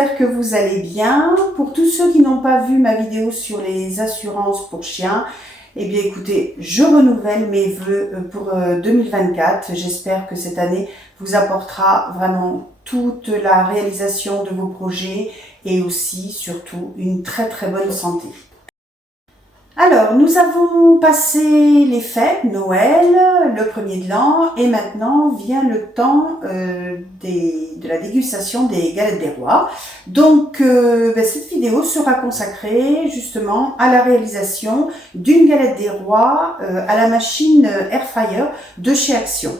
j'espère que vous allez bien. Pour tous ceux qui n'ont pas vu ma vidéo sur les assurances pour chiens, eh bien écoutez, je renouvelle mes vœux pour 2024. J'espère que cette année vous apportera vraiment toute la réalisation de vos projets et aussi, surtout, une très bonne santé. Alors, nous avons passé les fêtes, Noël, le premier de l'an, et maintenant vient le temps de la dégustation des galettes des rois. Donc, cette vidéo sera consacrée justement à la réalisation d'une galette des rois à la machine Air Fryer de chez Action.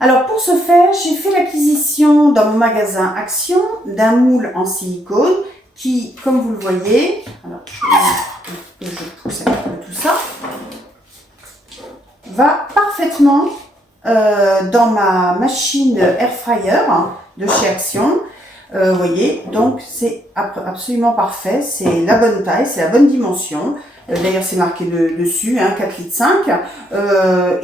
Alors, pour ce faire, j'ai fait l'acquisition dans mon magasin Action d'un moule en silicone qui, comme vous le voyez, alors je pousse un peu tout ça, va parfaitement dans ma machine Air Fryer de chez Action. Vous voyez, donc c'est absolument parfait, c'est la bonne taille, c'est la bonne dimension. D'ailleurs, c'est marqué dessus, 4,5 litres.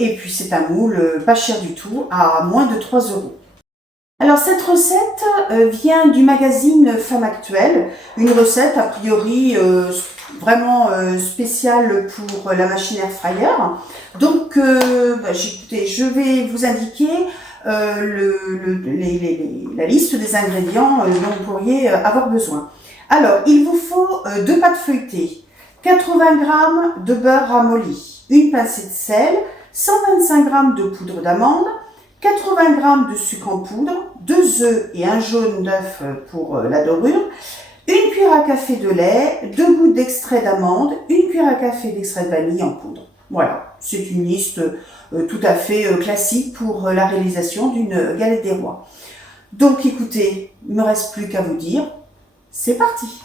Et puis, c'est un moule pas cher du tout, à moins de 3 €. Alors, cette recette vient du magazine Femme Actuelle, une recette a priori vraiment spéciale pour la machine Air Fryer. Donc, écoutez, je vais vous indiquer la liste des ingrédients dont vous pourriez avoir besoin. Alors, il vous faut 2 pâtes feuilletées, 80 g de beurre ramolli, une pincée de sel, 125 g de poudre d'amande, 80 g de sucre en poudre, 2 œufs et un jaune d'œuf pour la dorure, une cuillère à café de lait, 2 gouttes d'extrait d'amande, une cuillère à café d'extrait de vanille en poudre. Voilà, c'est une liste tout à fait classique pour la réalisation d'une galette des rois. Donc écoutez, il ne me reste plus qu'à vous dire, c'est parti!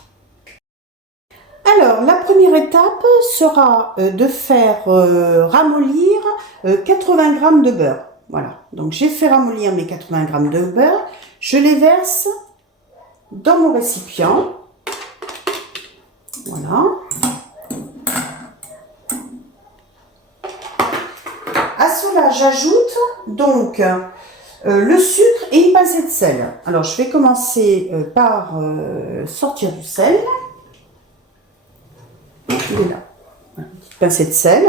Alors, la première étape sera de faire ramollir 80 g de beurre. Voilà, donc j'ai fait ramollir mes 80 g de beurre. Je les verse dans mon récipient. Voilà. À cela, j'ajoute donc le sucre et une pincée de sel. Alors, je vais commencer par sortir du sel. Il est là. Une petite pincée de sel.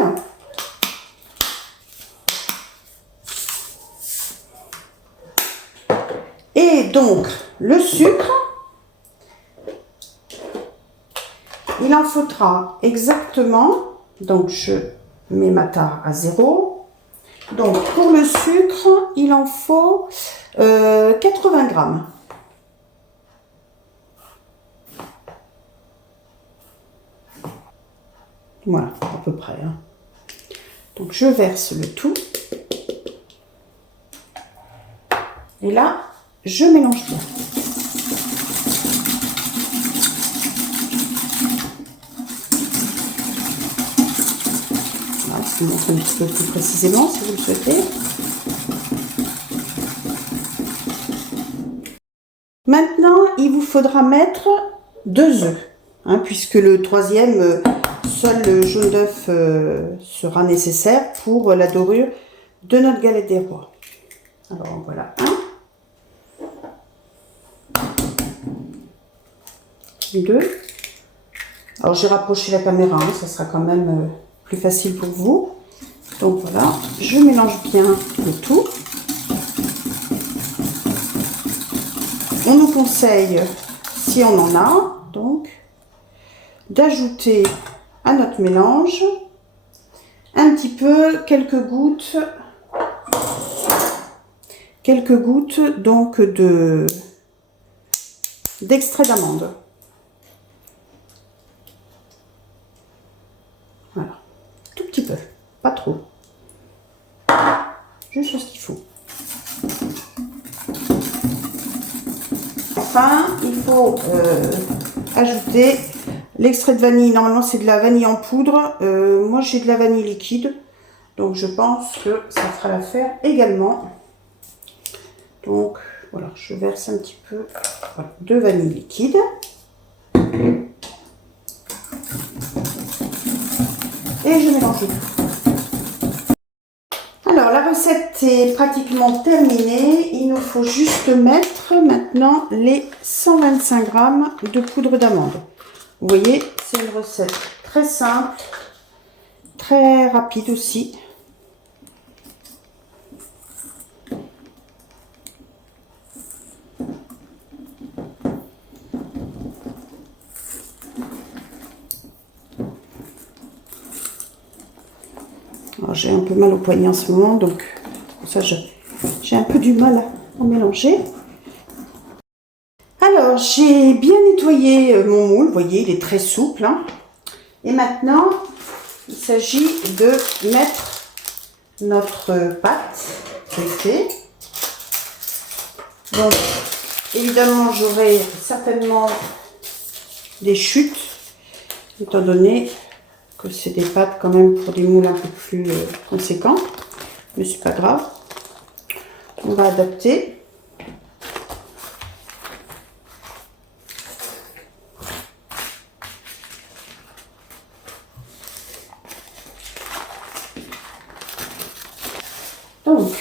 Et donc, le sucre, il en faudra exactement, donc je mets ma tare à 0. Donc, pour le sucre, il en faut 80 g. Voilà, à peu près. Donc, je verse le tout. Et là, je mélange bien. Voilà, je vous montre un petit peu plus précisément si vous le souhaitez. Maintenant, il vous faudra mettre 2 œufs, puisque le troisième, seul le jaune d'œuf sera nécessaire pour la dorure de notre galette des rois. Alors voilà un. 2. Alors j'ai rapproché la caméra, ça sera quand même plus facile pour vous. Donc voilà, je mélange bien le tout. On nous conseille, si on en a, donc, d'ajouter à notre mélange un petit peu, quelques gouttes donc d'extrait d'amande. Voilà, tout petit peu, pas trop, juste ce qu'il faut. Enfin, il faut ajouter l'extrait de vanille. Normalement, c'est de la vanille en poudre. Moi, j'ai de la vanille liquide, donc je pense que ça fera l'affaire également. Donc, voilà, je verse un petit peu de vanille liquide. Et je mélange tout. Alors, la recette recette est pratiquement terminée. Il nous faut juste mettre maintenant les 125 g de poudre d'amande. Vous voyez, c'est une recette très simple, très rapide aussi. J'ai un peu mal au poignet en ce moment, donc pour ça j'ai un peu du mal à mélanger. Alors, j'ai bien nettoyé mon moule, vous voyez, il est très souple. Hein. Et maintenant, il s'agit de mettre notre pâte feuilletée. Donc, évidemment, j'aurai certainement des chutes, étant donné que c'est des pâtes quand même pour des moules un peu plus conséquents. Mais c'est pas grave. On va adapter. Donc,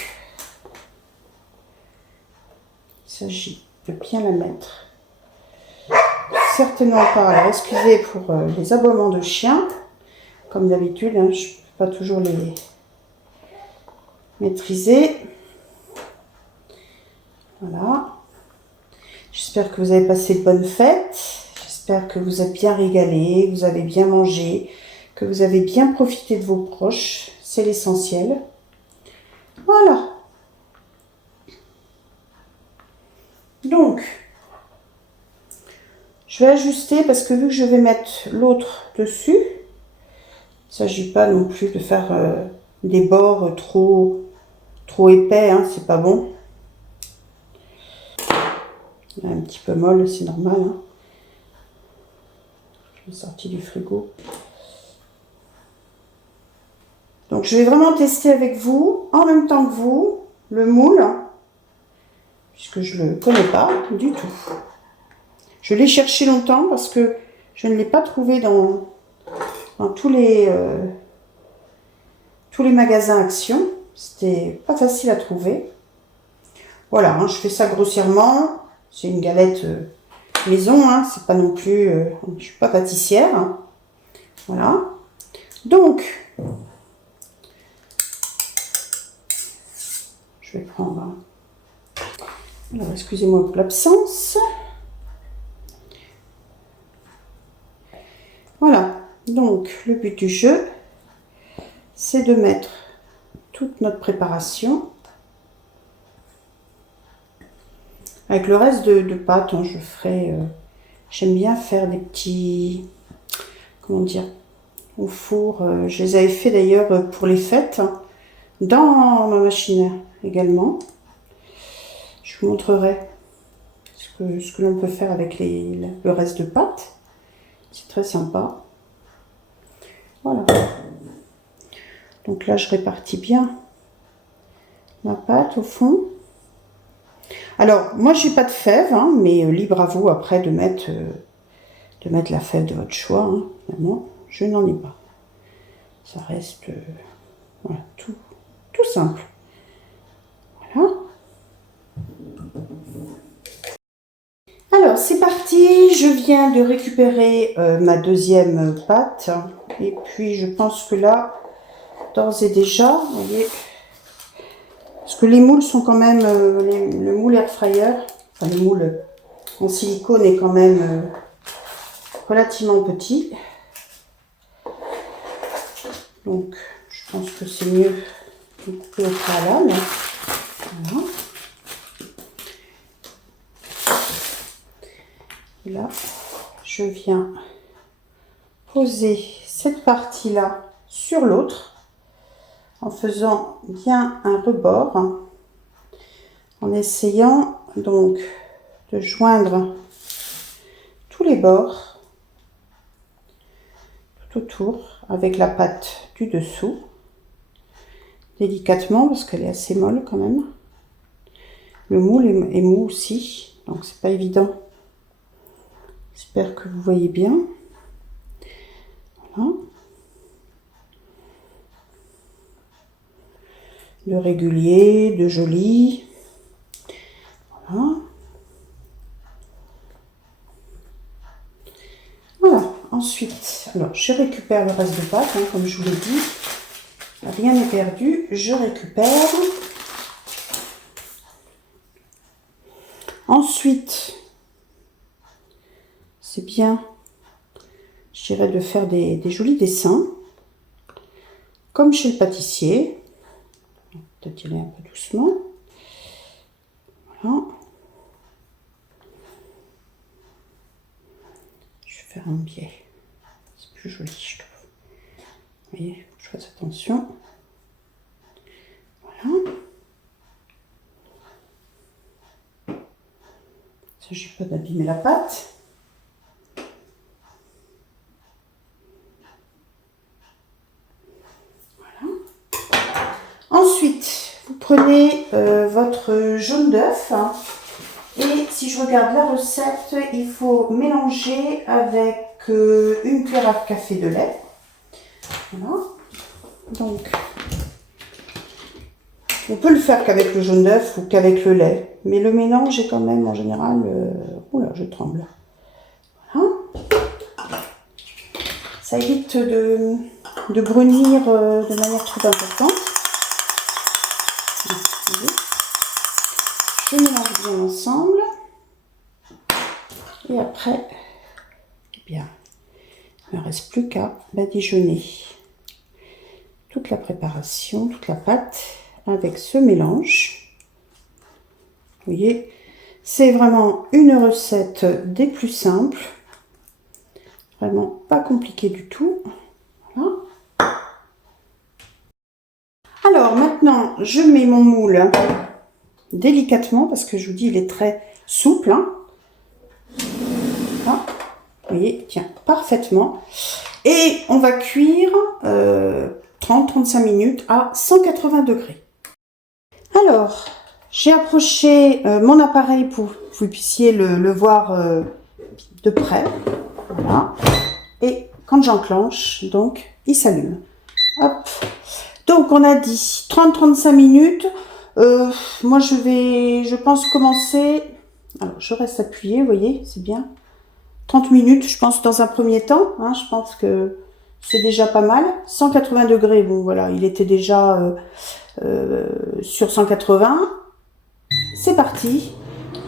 il s'agit de bien la mettre. Certainement pas, alors excusez pour les aboiements de chiens, comme d'habitude, hein, je ne peux pas toujours les maîtriser. Voilà. J'espère que vous avez passé de bonnes fêtes, j'espère que vous êtes bien régalés, que vous avez bien mangé, que vous avez bien profité de vos proches, c'est l'essentiel. Voilà. Donc, je vais ajuster parce que vu que je vais mettre l'autre dessus, il ne s'agit pas non plus de faire des bords trop épais, hein, c'est pas bon. Un petit peu molle, c'est normal. Hein. Je l'ai sorti du frigo. Donc je vais vraiment tester avec vous, en même temps que vous, le moule, puisque je ne le connais pas du tout. Je l'ai cherché longtemps parce que je ne l'ai pas trouvé dans tous les magasins Action. C'était pas facile à trouver. Voilà, hein, je fais ça grossièrement. C'est une galette maison, hein, c'est pas non plus... je suis pas pâtissière. Hein. Voilà. Donc, je vais prendre... Hein. Alors, excusez-moi pour l'absence. Voilà. Donc, le but du jeu, c'est de mettre toute notre préparation. Avec le reste de pâte, hein, je ferai... j'aime bien faire des petits... Comment dire, au four. Je les avais fait d'ailleurs pour les fêtes. Hein, dans ma machine également. Je vous montrerai ce que l'on peut faire avec le reste de pâte. C'est très sympa. Voilà. Donc là, je répartis bien ma pâte au fond. Alors, moi, j'ai pas de fève, hein, mais libre à vous après de mettre la fève de votre choix. Hein, évidemment, je n'en ai pas. Ça reste voilà, tout simple. Voilà. Alors, c'est parti. Je viens de récupérer ma deuxième pâte. Et puis, je pense que là, d'ores et déjà, vous voyez, parce que les moules sont quand même, le moule air fryer, enfin le moule en silicone est quand même relativement petit. Donc, je pense que c'est mieux de couper au préalable. Voilà. Et là, je viens poser cette partie-là sur l'autre en faisant bien un rebord, hein, en essayant donc de joindre tous les bords tout autour avec la pâte du dessous, délicatement parce qu'elle est assez molle quand même. Le moule est mou aussi, donc c'est pas évident. J'espère que vous voyez bien. Voilà. de régulier, de joli. Voilà. Voilà. Ensuite, alors je récupère le reste de pâte, hein, comme je vous l'ai dit. Rien n'est perdu, je récupère. Ensuite, c'est bien, je dirais, de faire des jolis dessins, comme chez le pâtissier. Peut-être y aller un peu doucement. Voilà. Je vais faire un biais. C'est plus joli, je trouve. Vous voyez, je fasse attention. Voilà. Il ne s'agit pas d'abîmer la pâte. Voilà. Ensuite, vous prenez votre jaune d'œuf. Et si je regarde la recette, il faut mélanger avec une cuillère à café de lait. Voilà. Donc, on peut le faire qu'avec le jaune d'œuf ou qu'avec le lait. Mais le mélange est quand même en général... Oula, je tremble. Voilà. Ça évite de brunir de manière trop importante. Je mélange bien ensemble. Et après, eh bien, il ne me reste plus qu'à badigeonner toute la préparation, toute la pâte avec ce mélange. Vous voyez, c'est vraiment une recette des plus simples. Vraiment pas compliqué du tout. Voilà. Alors maintenant, je mets mon moule délicatement parce que je vous dis, il est très souple. Hein. Voilà. Vous voyez, il tient parfaitement. Et on va cuire 30-35 minutes à 180 degrés. Alors, j'ai approché mon appareil pour que vous puissiez le voir de près. Voilà. Et quand j'enclenche, donc, il s'allume. Hop. Donc, on a dit 30-35 minutes. Moi, je pense commencer... Alors, je reste appuyée, vous voyez, c'est bien. 30 minutes, je pense, dans un premier temps. Hein, je pense que c'est déjà pas mal. 180 degrés, bon, voilà, il était déjà sur 180. C'est parti.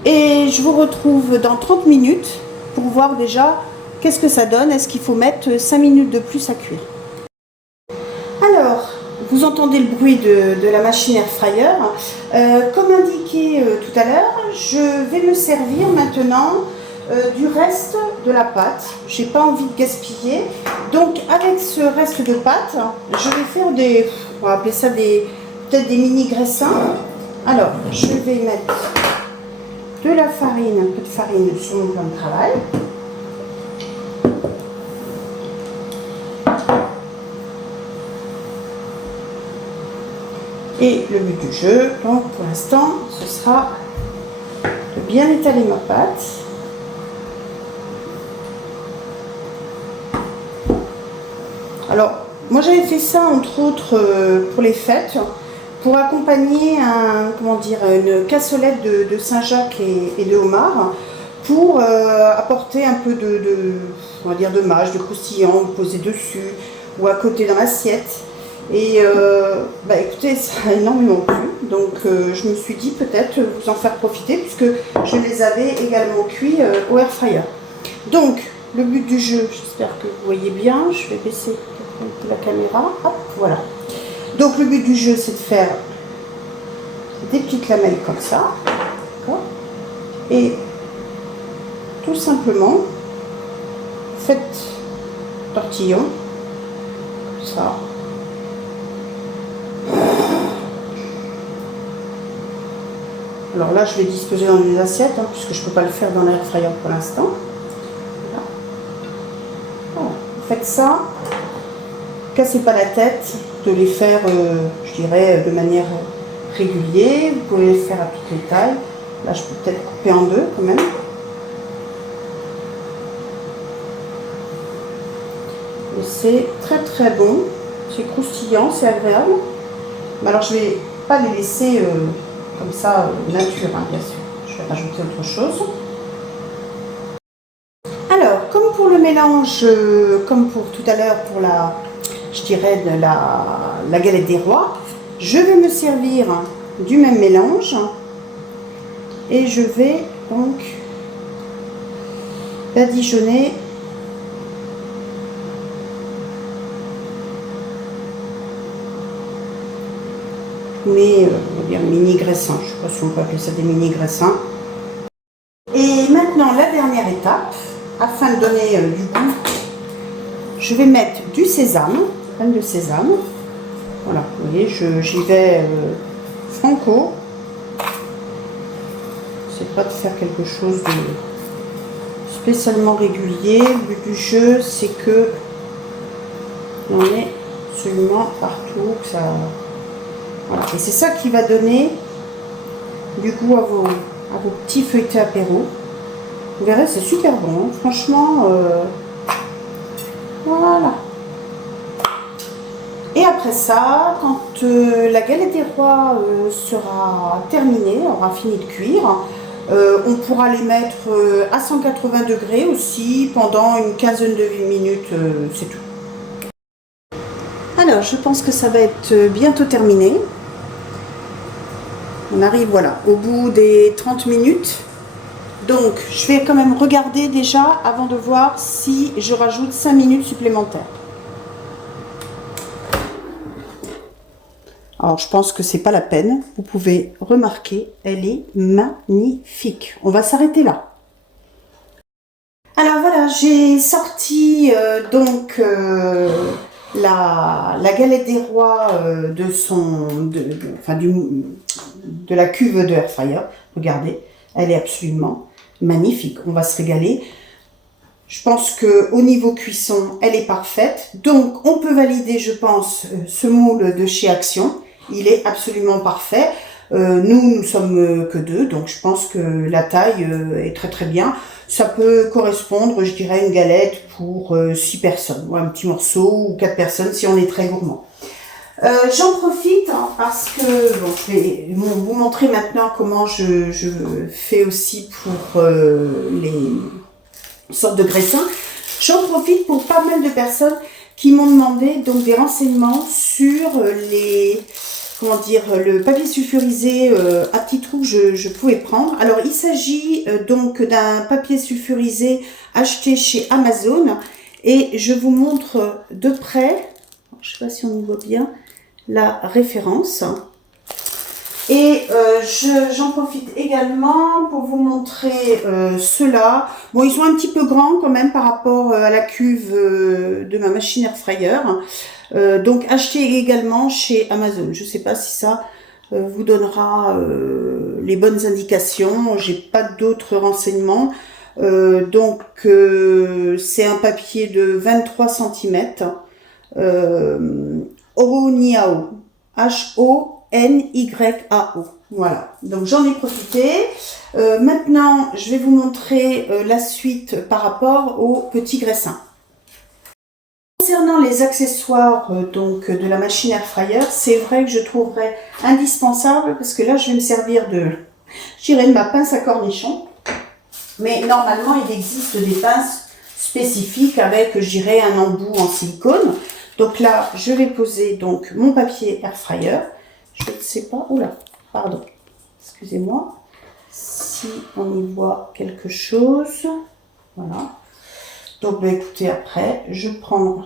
Et je vous retrouve dans 30 minutes pour voir déjà qu'est-ce que ça donne. Est-ce qu'il faut mettre 5 minutes de plus à cuire? Alors, vous entendez le bruit de la machine air fryer. Comme indiqué tout à l'heure, je vais me servir maintenant du reste de la pâte. J'ai pas envie de gaspiller. Donc, avec ce reste de pâte, je vais faire on va appeler ça peut-être des mini graissins. Alors, je vais mettre de la farine, un peu de farine sur mon plan de travail. Et le but du jeu, donc pour l'instant, ce sera de bien étaler ma pâte. Alors, moi j'avais fait ça entre autres pour les fêtes, pour accompagner une cassolette de Saint-Jacques et de homard, pour apporter un peu on va dire de mâche, de croustillant, poser dessus ou à côté dans l'assiette. Et écoutez, ça a énormément plu, donc je me suis dit peut-être vous en faire profiter puisque je les avais également cuits au air fryer. Donc le but du jeu, j'espère que vous voyez bien, je vais baisser un peu la caméra, hop, voilà. Donc le but du jeu c'est de faire des petites lamelles comme ça, d'accord, et tout simplement faites tortillon, comme ça. Alors là, je vais disposer dans des assiettes, hein, puisque je ne peux pas le faire dans l'air fryer pour l'instant. Voilà. Voilà. Vous faites ça, cassez pas la tête de les faire, je dirais, de manière régulière. Vous pouvez les faire à toutes les tailles. Là, je peux peut-être couper en deux quand même. Et c'est très très bon, c'est croustillant, c'est agréable. Mais alors je vais pas les laisser comme ça nature, hein, bien sûr. Je vais rajouter autre chose. Alors, comme pour le mélange, comme pour tout à l'heure pour la, je dirais de la galette des rois, je vais me servir du même mélange et je vais donc badigeonner mes mini graissins. Je ne sais pas si on peut appeler ça des mini graissins. Et maintenant la dernière étape, afin de donner du goût, je vais mettre du sésame, de sésame. Voilà, vous voyez, j'y vais franco. C'est pas de faire quelque chose de spécialement régulier. Le but du jeu, c'est que on est absolument partout, que ça. Voilà. Et c'est ça qui va donner du goût à vos petits feuilletés apéro. Vous verrez, c'est super bon, hein. Franchement. Voilà. Et après ça, quand la galette des rois sera terminée, aura fini de cuire, on pourra les mettre à 180 degrés aussi pendant une quinzaine de minutes, c'est tout. Alors, je pense que ça va être bientôt terminé. On arrive, voilà, au bout des 30 minutes. Donc, je vais quand même regarder déjà avant de voir si je rajoute 5 minutes supplémentaires. Alors, je pense que c'est pas la peine. Vous pouvez remarquer, elle est magnifique. On va s'arrêter là. Alors voilà, j'ai sorti donc la galette des rois de la cuve de air fryer. Regardez, elle est absolument magnifique. On va se régaler. Je pense que au niveau cuisson, elle est parfaite. Donc, on peut valider, je pense, ce moule de chez Action. Il est absolument parfait. Nous sommes que 2, donc je pense que la taille est très très bien. Ça peut correspondre, je dirais, à une galette pour 6 personnes, ou un petit morceau, ou 4 personnes si on est très gourmand. J'en profite hein, parce que bon, je vais vous montrer maintenant comment je fais aussi pour les sortes de graissins. J'en profite pour pas mal de personnes qui m'ont demandé donc des renseignements sur le papier sulfurisé à petits trous que je pouvais prendre. Alors il s'agit donc d'un papier sulfurisé acheté chez Amazon et je vous montre de près, je ne sais pas si on y voit bien, la référence. Et j'en profite également pour vous montrer ceux-là. Bon, ils sont un petit peu grands quand même par rapport à la cuve de ma machine air fryer. Donc acheté également chez Amazon. Je ne sais pas si ça vous donnera les bonnes indications. J'ai pas d'autres renseignements. Donc c'est un papier de 23 cm. Honyao. H-O-N-Y-A-O. Voilà, donc j'en ai profité. Maintenant, je vais vous montrer la suite par rapport aux petits graissins. Concernant les accessoires donc de la machine air fryer, c'est vrai que je trouverais indispensable parce que là, je vais me servir de ma pince à cornichons. Mais normalement, il existe des pinces spécifiques avec, je dirais, un embout en silicone. Donc là, je vais poser donc mon papier air fryer. Je ne sais pas, oula, pardon, excusez-moi, si on y voit quelque chose, voilà. Donc, bah, écoutez, après, je prends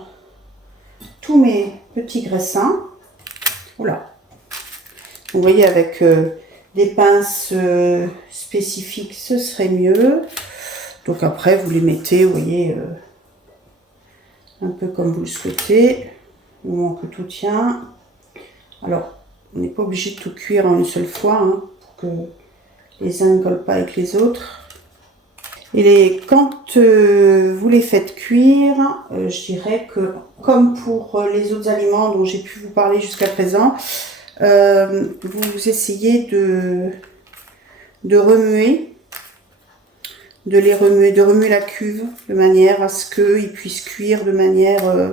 tous mes petits graissins, oula. Vous voyez, avec des pinces spécifiques, ce serait mieux. Donc après, vous les mettez, vous voyez, un peu comme vous le souhaitez, au moment que tout tient. Alors, on n'est pas obligé de tout cuire en une seule fois, hein, pour que les uns ne collent pas avec les autres. Et quand vous les faites cuire, je dirais que, comme pour les autres aliments dont j'ai pu vous parler jusqu'à présent, vous essayez de remuer, de remuer la cuve de manière à ce qu'ils puissent cuire de manière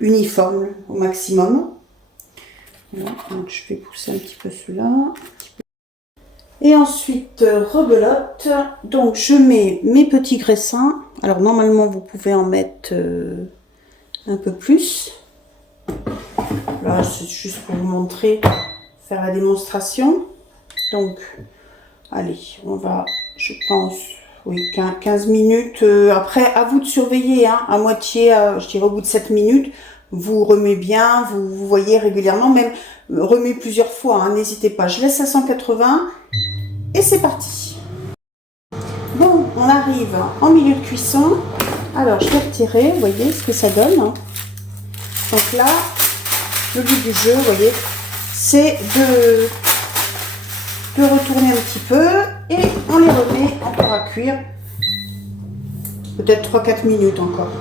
uniforme au maximum. Voilà, donc je vais pousser un petit peu cela. Et ensuite, rebelote. Donc je mets mes petits graissins. Alors normalement vous pouvez en mettre un peu plus. Là c'est juste pour vous montrer, faire la démonstration. Donc allez, on va, je pense, oui, 15 minutes. Après, à vous de surveiller, hein, à moitié, je dirais au bout de 7 minutes, vous remuez bien, vous voyez régulièrement, même remuez plusieurs fois, hein, n'hésitez pas. Je laisse à 180 et c'est parti. Bon, on arrive en milieu de cuisson. Alors, je vais retirer, vous voyez ce que ça donne. Hein. Donc là, le but du jeu, vous voyez, c'est de retourner un petit peu et on les remet encore à cuire. Peut-être 3-4 minutes encore.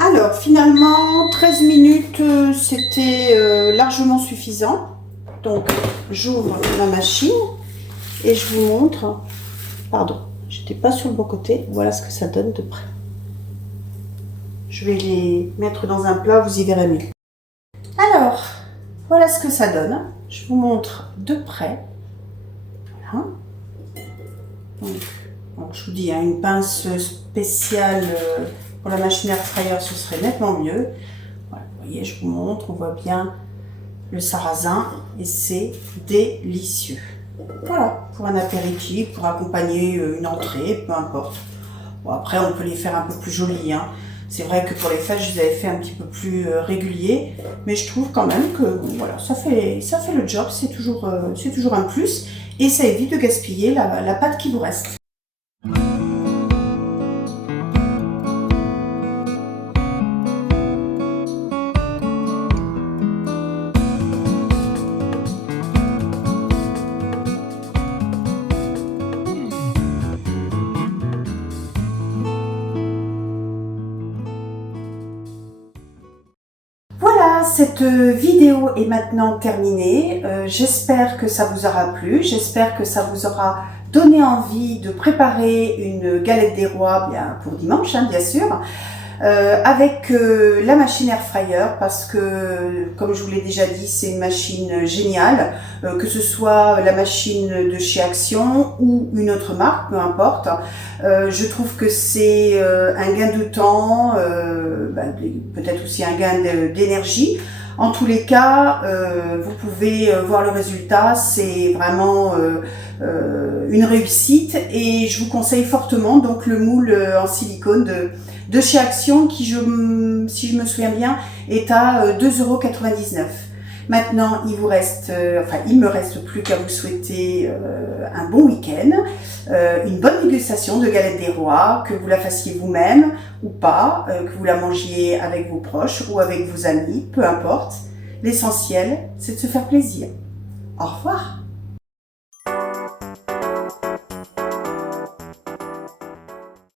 Alors, finalement, 13 minutes, c'était largement suffisant. Donc, j'ouvre ma machine et je vous montre. Pardon, j'étais pas sur le bon côté. Voilà ce que ça donne de près. Je vais les mettre dans un plat, vous y verrez mieux. Alors, voilà ce que ça donne. Je vous montre de près. Voilà. Donc je vous dis, hein, une pince spéciale pour la machine air fryer, ce serait nettement mieux. Voilà, vous voyez, je vous montre, on voit bien le sarrasin et c'est délicieux. Voilà, pour un apéritif, pour accompagner une entrée, peu importe. Bon, après, on peut les faire un peu plus jolis. Hein. C'est vrai que pour les fêtes, je les avais fait un petit peu plus réguliers, mais je trouve quand même que voilà, ça fait le job, c'est toujours un plus et ça évite de gaspiller la pâte qui vous reste. Voilà, cette vidéo est maintenant terminée. J'espère que ça vous aura plu, j'espère que ça vous aura donné envie de préparer une galette des rois bien, pour dimanche, hein, bien sûr, avec la machine air fryer parce que, comme je vous l'ai déjà dit, c'est une machine géniale, que ce soit la machine de chez Action ou une autre marque, peu importe. Je trouve que c'est un gain de temps, peut-être aussi un gain d'énergie. En tous les cas, vous pouvez voir le résultat, c'est vraiment une réussite et je vous conseille fortement donc le moule en silicone de chez Action qui, si je me souviens bien, est à 2,99 €. Maintenant, il me reste plus qu'à vous souhaiter un bon week-end, une bonne dégustation de galette des rois, que vous la fassiez vous-même ou pas, que vous la mangiez avec vos proches ou avec vos amis, peu importe. L'essentiel, c'est de se faire plaisir. Au revoir.